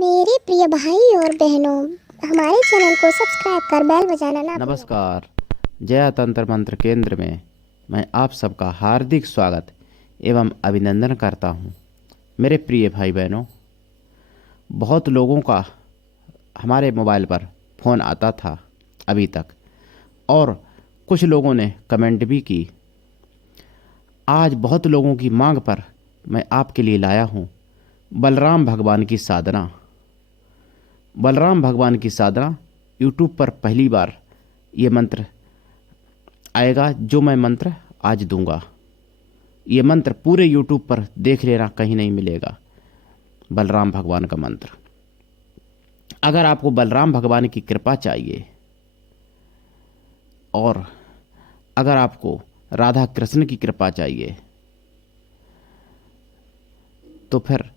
मेरे प्रिय भाई और बहनों, हमारे चैनल को सब्सक्राइब कर बेल बजाना ना भूलें। नमस्कार। जया तंत्र मंत्र केंद्र में मैं आप सबका हार्दिक स्वागत एवं अभिनंदन करता हूं। मेरे प्रिय भाई बहनों, बहुत लोगों का हमारे मोबाइल पर फ़ोन आता था अभी तक, और कुछ लोगों ने कमेंट भी की। आज बहुत लोगों की मांग पर मैं आपके लिए लाया हूं बलराम भगवान की साधना। बलराम भगवान की साधना यूट्यूब पर पहली बार ये मंत्र आएगा जो मैं मंत्र आज दूंगा। ये मंत्र पूरे यूट्यूब पर देख लेना, कहीं नहीं मिलेगा। बलराम भगवान का मंत्र। अगर आपको बलराम भगवान की कृपा चाहिए और अगर आपको राधा कृष्ण की कृपा चाहिए तो फिर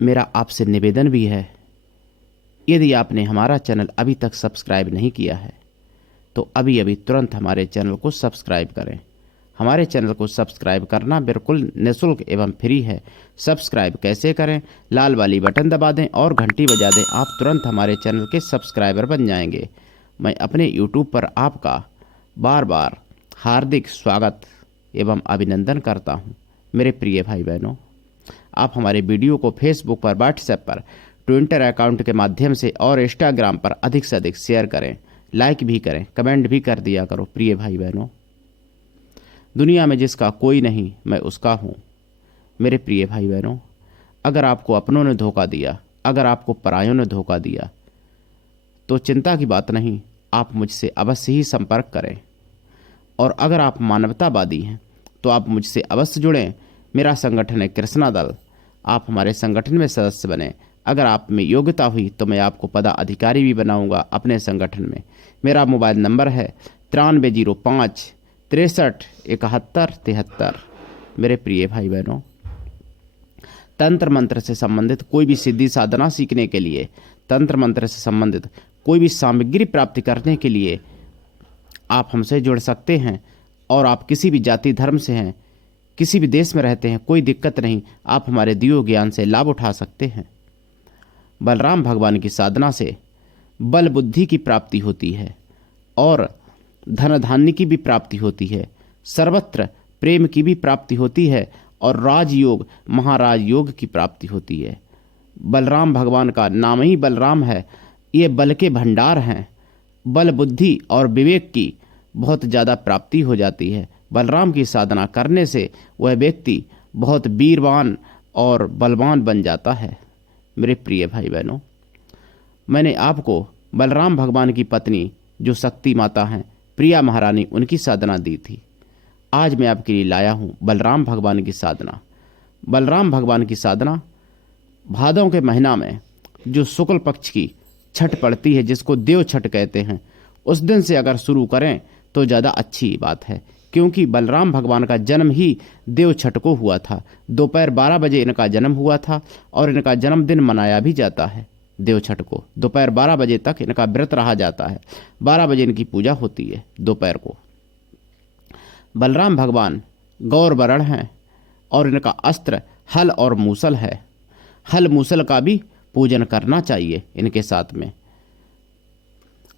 मेरा आपसे निवेदन भी है, यदि आपने हमारा चैनल अभी तक सब्सक्राइब नहीं किया है तो अभी अभी तुरंत हमारे चैनल को सब्सक्राइब करें। हमारे चैनल को सब्सक्राइब करना बिल्कुल निःशुल्क एवं फ्री है। सब्सक्राइब कैसे करें? लाल वाली बटन दबा दें और घंटी बजा दें, आप तुरंत हमारे चैनल के सब्सक्राइबर बन जाएंगे। मैं अपने यूट्यूब पर आपका बार बार हार्दिक स्वागत एवं अभिनंदन करता हूं। मेरे प्रिय भाई बहनों, आप हमारे वीडियो को फेसबुक पर, व्हाट्सएप पर, ट्विटर अकाउंट के माध्यम से और इंस्टाग्राम पर अधिक से अधिक शेयर करें, लाइक भी करें, कमेंट भी कर दिया करो। प्रिय भाई बहनों, दुनिया में जिसका कोई नहीं मैं उसका हूँ। मेरे प्रिय भाई बहनों, अगर आपको अपनों ने धोखा दिया, अगर आपको परायों ने धोखा दिया तो चिंता की बात नहीं, आप मुझसे अवश्य ही संपर्क करें। और अगर आप मानवतावादी हैं तो आप मुझसे अवश्य जुड़ें। मेरा संगठन है कृष्णा दल, आप हमारे संगठन में सदस्य बने। अगर आप में योग्यता हुई तो मैं आपको पदाधिकारी भी बनाऊंगा अपने संगठन में। मेरा मोबाइल नंबर है 9305 63 71 73। मेरे प्रिय भाई बहनों, तंत्र मंत्र से संबंधित कोई भी सिद्धि साधना सीखने के लिए, तंत्र मंत्र से संबंधित कोई भी सामग्री प्राप्ति करने के लिए आप हमसे जुड़ सकते हैं। और आप किसी भी जाति धर्म से हैं, किसी भी देश में रहते हैं, कोई दिक्कत नहीं, आप हमारे दियो ज्ञान से लाभ उठा सकते हैं। बलराम भगवान की साधना से बल बुद्धि की प्राप्ति होती है और धन धान्य की भी प्राप्ति होती है, सर्वत्र प्रेम की भी प्राप्ति होती है और राजयोग, महाराज योग की प्राप्ति होती है। बलराम भगवान का नाम ही बलराम है। ये बल के भंडार हैं। बल बुद्धि और विवेक की बहुत ज़्यादा प्राप्ति हो जाती है। बलराम की साधना करने से वह व्यक्ति बहुत वीरवान और बलवान बन जाता है। मेरे प्रिय भाई बहनों, मैंने आपको बलराम भगवान की पत्नी जो शक्ति माता हैं, प्रिया महारानी, उनकी साधना दी थी। आज मैं आपके लिए लाया हूँ बलराम भगवान की साधना। बलराम भगवान की साधना भादों के महीना में जो शुक्ल पक्ष की छठ पड़ती है, जिसको देव छठ कहते हैं, उस दिन से अगर शुरू करें तो ज़्यादा अच्छी बात है, क्योंकि बलराम भगवान का जन्म ही देव छठ को हुआ था। दोपहर 12 बजे इनका जन्म हुआ था और इनका जन्मदिन मनाया भी जाता है। देव छठ को दोपहर 12 बजे तक इनका व्रत रहा जाता है। 12 बजे इनकी पूजा होती है दोपहर को। बलराम भगवान गौर वर्ण हैं और इनका अस्त्र हल और मूसल है। हल मूसल का भी पूजन करना चाहिए इनके साथ में।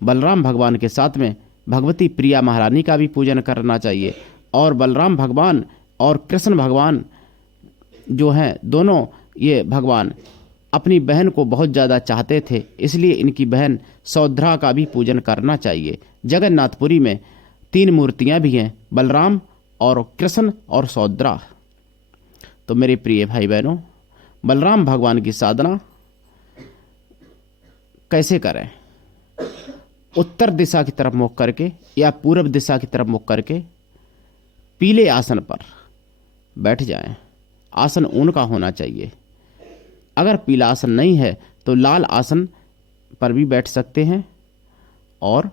बलराम भगवान के साथ में भगवती प्रिया महारानी का भी पूजन करना चाहिए। और बलराम भगवान और कृष्ण भगवान जो हैं, दोनों ये भगवान अपनी बहन को बहुत ज़्यादा चाहते थे, इसलिए इनकी बहन सौद्रा का भी पूजन करना चाहिए। जगन्नाथपुरी में 3 मूर्तियां भी हैं, बलराम और कृष्ण और सौद्रा। तो मेरे प्रिय भाई बहनों, बलराम भगवान की साधना कैसे करें? उत्तर दिशा की तरफ मुख करके या पूर्व दिशा की तरफ मुख करके पीले आसन पर बैठ जाएं। आसन ऊन का होना चाहिए। अगर पीला आसन नहीं है तो लाल आसन पर भी बैठ सकते हैं और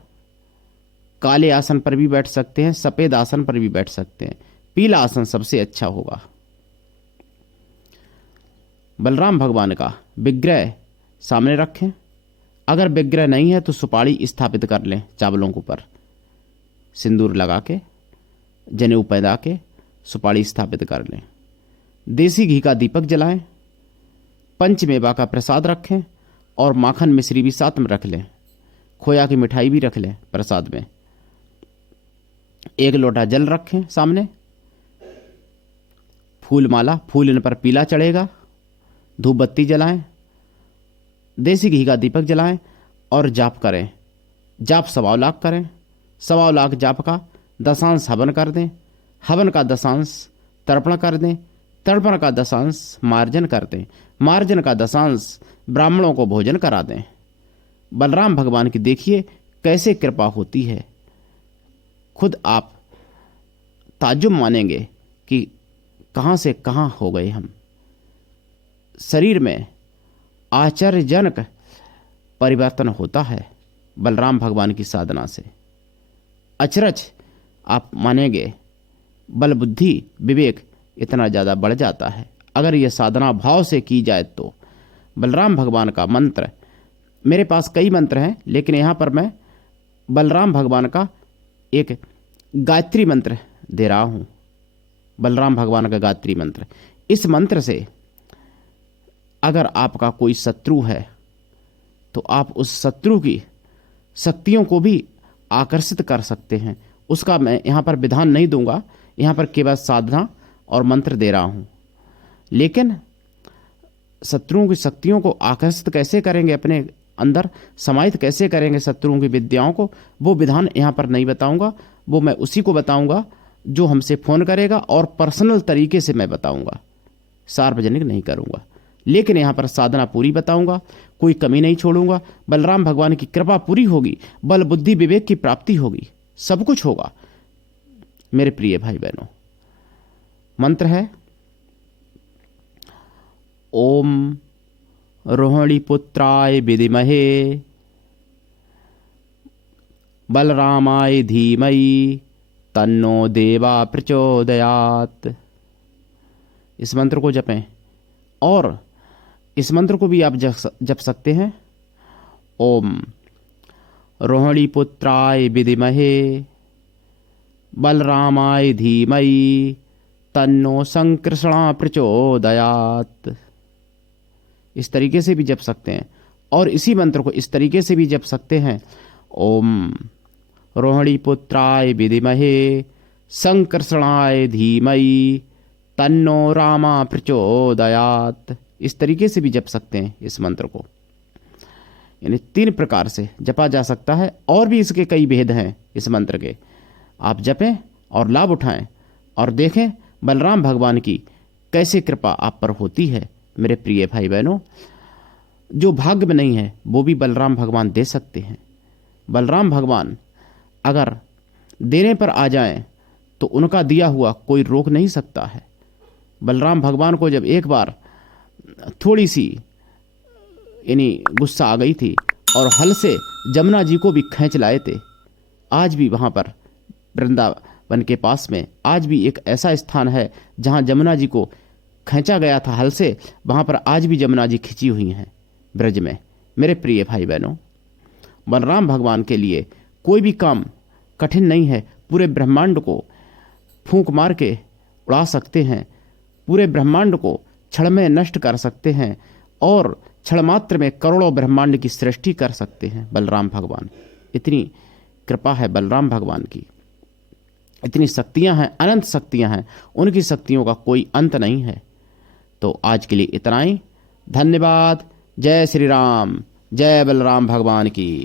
काले आसन पर भी बैठ सकते हैं, सफ़ेद आसन पर भी बैठ सकते हैं। पीला आसन सबसे अच्छा होगा। बलराम भगवान का विग्रह सामने रखें। अगर विग्रह नहीं है तो सुपारी स्थापित कर लें चावलों के ऊपर, सिंदूर लगा के, जनेऊ पहना के सुपारी स्थापित कर लें। देसी घी का दीपक जलाएं पंचमेवा का प्रसाद रखें और माखन मिश्री भी साथ में रख लें, खोया की मिठाई भी रख लें प्रसाद में। 1 लोटा जल रखें सामने, फूल माला, फूल इन पर पीला चढ़ेगा, धूप बत्ती जलाएं, देसी घी का दीपक जलाएं और जाप करें। जाप 1.25 लाख करें। 1.25 लाख जाप का 10 हवन कर दें, हवन का 10 तर्पण कर दें, तर्पण का 10 मार्जन कर दें, मार्जन का 10 ब्राह्मणों को भोजन करा दें। बलराम भगवान की देखिए कैसे कृपा होती है, खुद आप ताज्जुब मानेंगे कि कहाँ से कहाँ हो गए हम। शरीर में आश्चर्यजनक परिवर्तन होता है बलराम भगवान की साधना से। अचरज आप मानेंगे, बल बुद्धि विवेक इतना ज़्यादा बढ़ जाता है अगर यह साधना भाव से की जाए तो। बलराम भगवान का मंत्र, मेरे पास कई मंत्र हैं लेकिन यहाँ पर मैं बलराम भगवान का एक गायत्री मंत्र दे रहा हूँ। बलराम भगवान का गायत्री मंत्र, इस मंत्र से अगर आपका कोई शत्रु है तो आप उस शत्रु की शक्तियों को भी आकर्षित कर सकते हैं। उसका मैं यहाँ पर विधान नहीं दूंगा, यहाँ पर केवल साधना और मंत्र दे रहा हूँ। लेकिन शत्रुओं की शक्तियों को आकर्षित कैसे करेंगे, अपने अंदर समाहित कैसे करेंगे शत्रुओं की विद्याओं को, वो विधान यहाँ पर नहीं बताऊंगा। वो मैं उसी को बताऊंगा जो हमसे फ़ोन करेगा और पर्सनल तरीके से मैं बताऊंगा, सार्वजनिक नहीं करूंगा। लेकिन यहाँ पर साधना पूरी बताऊंगा, कोई कमी नहीं छोड़ूंगा। बलराम भगवान की कृपा पूरी होगी, बल बुद्धि विवेक की प्राप्ति होगी, सब कुछ होगा मेरे प्रिय भाई बहनों। मंत्र है ओम रोहिणी पुत्राय विद्महे बलरामाय धीमहि तन्नो देवा प्रचोदयात्। इस मंत्र को जपें और इस मंत्र को भी आप जप सकते हैं। ओम रोहिणी पुत्राय विद्महे बलरामाय धीमहि तन्नो संकृष्णा प्रचोदयात्। इस तरीके से भी जप सकते हैं और इसी मंत्र को इस तरीके से भी जप सकते हैं। ओम रोहिणी पुत्राय विद्महे संकृष्णाय धीमहि तन्नो रामा प्रचोदयात्। इस तरीके से भी जप सकते हैं इस मंत्र को, यानी 3 प्रकार से जपा जा सकता है। और भी इसके कई भेद हैं इस मंत्र के। आप जपें और लाभ उठाएं और देखें बलराम भगवान की कैसे कृपा आप पर होती है मेरे प्रिय भाई बहनों। जो भाग्य में नहीं है वो भी बलराम भगवान दे सकते हैं। बलराम भगवान अगर देने पर आ जाएं तो उनका दिया हुआ कोई रोक नहीं सकता है। बलराम भगवान को जब एक बार थोड़ी सी यानी गुस्सा आ गई थी और हल से जमुना जी को भी खींच लाए थे। आज भी वहाँ पर वृंदावन के पास में आज भी एक ऐसा स्थान है जहाँ जमुना जी को खींचा गया था हल से, वहाँ पर आज भी जमुना जी खिंची हुई हैं ब्रज में। मेरे प्रिय भाई बहनों, बलराम भगवान के लिए कोई भी काम कठिन नहीं है। पूरे ब्रह्मांड को फूंक मार के उड़ा सकते हैं, पूरे ब्रह्मांड को क्षण में नष्ट कर सकते हैं और क्षण मात्र में करोड़ों ब्रह्मांड की सृष्टि कर सकते हैं बलराम भगवान। इतनी कृपा है बलराम भगवान की, इतनी शक्तियां हैं, अनंत शक्तियां हैं, उनकी शक्तियों का कोई अंत नहीं है। तो आज के लिए इतना ही। धन्यवाद। जय श्री राम, जय बलराम भगवान की।